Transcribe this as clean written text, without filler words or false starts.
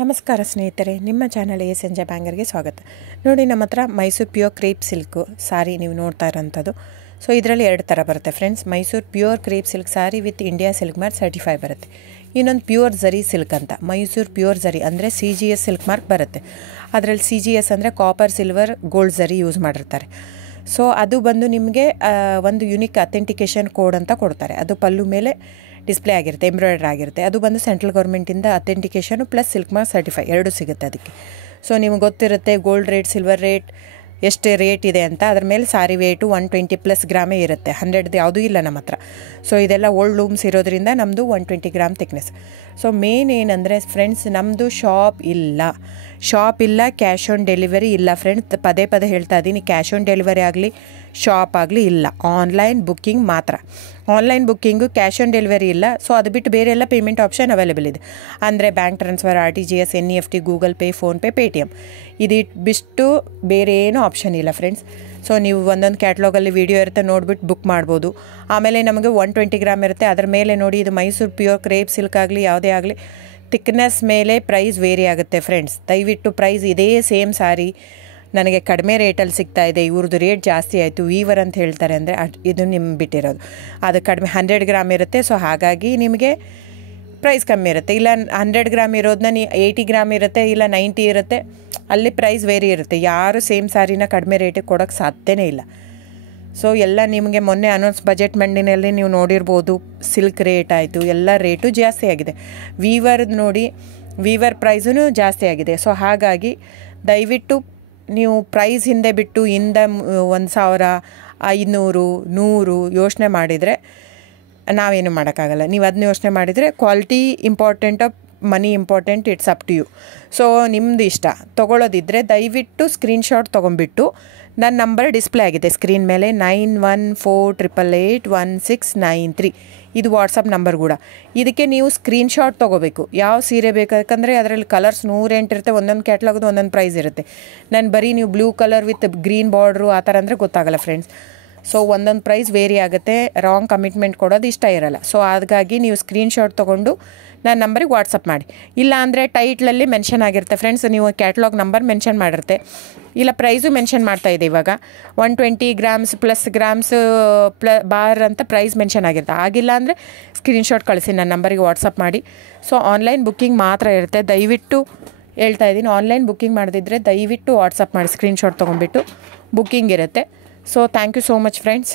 ನಮಸ್ಕಾರ ಸ್ನೇಹಿತರೆ, ನಿಮ್ಮ ಚಾನಲ್ ಎ ಸಂಜೆ ಬ್ಯಾಂಗರ್ಗೆ ಸ್ವಾಗತ. ನೋಡಿ, ನಮ್ಮ ಹತ್ರ ಮೈಸೂರು ಪ್ಯೂರ್ ಕ್ರೇಪ್ ಸಿಲ್ಕು ಸಾರಿ ನೀವು ನೋಡ್ತಾ ಇರೋಂಥದ್ದು. ಸೊ ಇದರಲ್ಲಿ ಎರಡು ಥರ ಬರುತ್ತೆ friends. Mysuru pure crepe silk sorry with India silk mark certify ಬರುತ್ತೆ. ಇನ್ನೊಂದು ಪ್ಯೂರ್ ಝರಿ ಸಿಲ್ಕ್ ಅಂತ, ಮೈಸೂರು ಪ್ಯೂರ್ ಝರಿ ಅಂದರೆ CGS ಸಿಲ್ಕ್ ಮಾರ್ಕ್ ಬರುತ್ತೆ. ಅದರಲ್ಲಿ CGS ಅಂದರೆ ಕಾಪರ್, ಸಿಲ್ವರ್, ಗೋಲ್ಡ್ ಝರಿ ಯೂಸ್ ಮಾಡಿರ್ತಾರೆ. ಸೊ ಅದು ಬಂದು ನಿಮಗೆ ಒಂದು ಯುನಿಕ್ ಅಥೆಂಟಿಕೇಷನ್ ಕೋಡ್ ಅಂತ ಕೊಡ್ತಾರೆ. ಅದು ಪಲ್ಲು ಮೇಲೆ ಡಿಸ್ಪ್ಲೇ ಆಗಿರುತ್ತೆ, ಎಂಬ್ರಾಯ್ಡ್ರಿ ಆಗಿರುತ್ತೆ. ಅದು ಬಂದು ಸೆಂಟ್ರಲ್ ಗೌರ್ಮೆಂಟಿಂದ ಅಥೆಂಟಿಕೇಷನು ಪ್ಲಸ್ ಸಿಲ್ಕ್ ಮಾರ್ಕ್ ಸರ್ಟಿಫೈ ಎರಡು ಸಿಗುತ್ತೆ ಅದಕ್ಕೆ. ಸೊ ನಿಮಗೆ ಗೊತ್ತಿರುತ್ತೆ ಗೋಲ್ಡ್ ರೇಟ್, ಸಿಲ್ವರ್ ರೇಟ್ ಎಷ್ಟು ರೇಟ್ ಇದೆ ಅಂತ. ಅದ್ರ ಮೇಲೆ ಸಾರಿ ವೇಟು 120+ ಗ್ರಾಮೇ ಇರುತ್ತೆ, 100 ಯಾವುದೂ ಇಲ್ಲ ನಮ್ಮ ಹತ್ರ. ಸೊ ಇದೆಲ್ಲ ಓಲ್ಡ್ ಲೂಮ್ಸ್ ಇರೋದ್ರಿಂದ ನಮ್ಮದು 120 ಗ್ರಾಮ್ ಥಿಕ್ನೆಸ್. ಸೊ ಮೇನ್ ಏನಂದರೆ ಫ್ರೆಂಡ್ಸ್, ನಮ್ಮದು ಶಾಪ್ ಇಲ್ಲ, ಕ್ಯಾಶ್ ಆನ್ ಡೆಲಿವರಿ ಇಲ್ಲ ಫ್ರೆಂಡ್ಸ್. ಪದೇ ಹೇಳ್ತಾ ಇದ್ದೀನಿ, ಕ್ಯಾಶ್ ಆನ್ ಡೆಲಿವರಿ ಆಗಲಿ ಶಾಪ್ ಆಗಲಿ ಇಲ್ಲ, ಆನ್ಲೈನ್ ಬುಕ್ಕಿಂಗ್ ಮಾತ್ರ. Online booking, cash on delivery ಇಲ್ಲ. ಸೊ ಅದು ಬಿಟ್ಟು ಬೇರೆ ಎಲ್ಲ ಪೇಮೆಂಟ್ ಆಪ್ಷನ್ ಅವೈಲೇಬಲ್ ಇದೆ. ಅಂದರೆ bank transfer, RTGS, NEFT, Google pay, PhonePe, Paytm. ಇದು ಬಿಟ್ಟು ಬೇರೆ ಏನೂ ಆಪ್ಷನ್ ಇಲ್ಲ ಫ್ರೆಂಡ್ಸ್. ಸೊ ನೀವು ಒಂದೊಂದು ಕ್ಯಾಟ್ಲಾಗಲ್ಲಿ ವೀಡಿಯೋ ಇರುತ್ತೆ, ನೋಡಿಬಿಟ್ಟು ಬುಕ್ ಮಾಡ್ಬೋದು. ಆಮೇಲೆ ನಮಗೆ 120 ಗ್ರಾಮ್ ಇರುತ್ತೆ. ಅದರ ಮೇಲೆ ನೋಡಿ, ಇದು ಮೈಸೂರು ಪ್ಯೂರ್ ಕ್ರೇಪ್ ಸಿಲ್ಕ್ ಆಗಲಿ ಯಾವುದೇ ಆಗಲಿ ಥಿಕ್ನೆಸ್ ಮೇಲೆ ಪ್ರೈಸ್ ವೇರಿ ಆಗುತ್ತೆ ಫ್ರೆಂಡ್ಸ್. ದಯವಿಟ್ಟು ಪ್ರೈಸ್ ಇದೇ ಸೇಮ್ ಸಾರಿ ನನಗೆ ಕಡಿಮೆ ರೇಟಲ್ಲಿ ಸಿಗ್ತಾ ಇದೆ, ಇವ್ರದ್ದು ರೇಟ್ ಜಾಸ್ತಿ ಆಯಿತು ವೀವರ್ ಅಂತ ಹೇಳ್ತಾರೆ ಅಂದರೆ ಇದು ನಿಮ್ಗೆ ಬಿಟ್ಟಿರೋದು. ಅದು ಕಡಿಮೆ 100 ಗ್ರಾಮ್ ಇರುತ್ತೆ. ಸೊ ಹಾಗಾಗಿ ನಿಮಗೆ ಪ್ರೈಸ್ ಕಮ್ಮಿ ಇರುತ್ತೆ. ಇಲ್ಲ 100 ಗ್ರಾಮ್ ಇರೋದನ್ನ 80 ಗ್ರಾಮ್ ಇರುತ್ತೆ, ಇಲ್ಲ 90 ಇರುತ್ತೆ. ಅಲ್ಲಿ ಪ್ರೈಸ್ ವೇರಿ ಇರುತ್ತೆ. ಯಾರು ಸೇಮ್ ಸಾರಿನ ಕಡಿಮೆ ರೇಟಿಗೆ ಕೊಡೋಕ್ಕೆ ಸಾಧ್ಯನೇ ಇಲ್ಲ. ಸೊ ಎಲ್ಲ ನಿಮಗೆ ಮೊನ್ನೆ ಅನೌನ್ಸ್ ಬಜೆಟ್ ಮಂಡಿನಲ್ಲಿ ನೀವು ನೋಡಿರ್ಬೋದು, ಸಿಲ್ಕ್ ರೇಟ್ ಆಯಿತು, ಎಲ್ಲ ರೇಟು ಜಾಸ್ತಿ ಆಗಿದೆ. ವೀವರ್ದು ನೋಡಿ, ವೀವರ್ ಪ್ರೈಸೂ ಜಾಸ್ತಿ ಆಗಿದೆ. ಸೊ ಹಾಗಾಗಿ ದಯವಿಟ್ಟು ನೀವು ಪ್ರೈಸ್ ಹಿಂದೆ ಬಿಟ್ಟು 1,000, 500, 100 ಯೋಚನೆ ಮಾಡಿದರೆ ನಾವೇನು ಮಾಡೋಕ್ಕಾಗಲ್ಲ. ನೀವು ಅದನ್ನ ಯೋಚನೆ ಮಾಡಿದರೆ ಕ್ವಾಲಿಟಿ ಇಂಪಾರ್ಟೆಂಟೋ money important, it's up to you. So ನಿಮ್ಮದು ಇಷ್ಟ. ತೊಗೊಳ್ಳೋದಿದ್ದರೆ ದಯವಿಟ್ಟು ಸ್ಕ್ರೀನ್ಶಾಟ್ ತೊಗೊಂಬಿಟ್ಟು, ನನ್ನ ನಂಬರ್ ಡಿಸ್ಪ್ಲೇ ಆಗಿದೆ ಸ್ಕ್ರೀನ್ ಮೇಲೆ, 9148881693. ಇದು ವಾಟ್ಸಪ್ ನಂಬರ್ ಕೂಡ. ಇದಕ್ಕೆ ನೀವು ಸ್ಕ್ರೀನ್ಶಾಟ್ ತೊಗೋಬೇಕು. ಯಾವ ಸೀರೆ ಬೇಕಂದರೆ ಅದರಲ್ಲಿ ಕಲರ್ಸ್ 108 ಇರುತ್ತೆ. ಒಂದೊಂದು ಕ್ಯಾಟ್ಲಾಗದು ಒಂದೊಂದು ಪ್ರೈಸ್ ಇರುತ್ತೆ. ನಾನು ಬರೀ ನೀವು blue colour with green border ಆ ಥರ ಅಂದರೆ ಗೊತ್ತಾಗಲ್ಲ ಫ್ರೆಂಡ್ಸ್. ಸೊ ಒಂದೊಂದು ಪ್ರೈಸ್ ವೇರಿ ಆಗುತ್ತೆ. ರಾಂಗ್ ಕಮಿಟ್ಮೆಂಟ್ ಕೊಡೋದು ಇಷ್ಟ ಇರಲ್ಲ. ಸೊ ಹಾಗಾಗಿ ನೀವು ಸ್ಕ್ರೀನ್ಶಾಟ್ ತೊಗೊಂಡು ನನ್ನ ನಂಬರಿಗೆ ವಾಟ್ಸಪ್ ಮಾಡಿ. ಇಲ್ಲ ಅಂದರೆ ಟೈಟ್ಲಲ್ಲಿ ಮೆನ್ಷನ್ ಆಗಿರುತ್ತೆ ಫ್ರೆಂಡ್ಸ್, ನೀವು ಕ್ಯಾಟ್ಲಾಗ್ ನಂಬರ್ ಮೆನ್ಷನ್ ಮಾಡಿರುತ್ತೆ. ಇಲ್ಲ ಪ್ರೈಸು ಮೆನ್ಷನ್ ಮಾಡ್ತಾಯಿದೆ ಇವಾಗ, 120 ಗ್ರಾಮ್ಸ್ ಪ್ಲಸ್ ಗ್ರಾಮ್ಸ್ ಬಾರ್ ಅಂತ ಪ್ರೈಸ್ ಮೆನ್ಷನ್ ಆಗಿರುತ್ತೆ. ಆಗಿಲ್ಲ ಅಂದರೆ ಸ್ಕ್ರೀನ್ಶಾಟ್ ಕಳಿಸಿ ನನ್ನ ನಂಬರಿಗೆ ವಾಟ್ಸಪ್ ಮಾಡಿ. ಸೊ ಆನ್ಲೈನ್ ಬುಕ್ಕಿಂಗ್ ಮಾತ್ರ ಇರುತ್ತೆ. ದಯವಿಟ್ಟು ಹೇಳ್ತಾ ಇದ್ದೀನಿ, ಆನ್ಲೈನ್ ಬುಕ್ಕಿಂಗ್ ಮಾಡದಿದ್ದರೆ ದಯವಿಟ್ಟು ವಾಟ್ಸಪ್ ಮಾಡಿ, ಸ್ಕ್ರೀನ್ಶಾಟ್ ತೊಗೊಂಡ್ಬಿಟ್ಟು ಬುಕ್ಕಿಂಗ್ ಇರುತ್ತೆ. So thank you so much friends.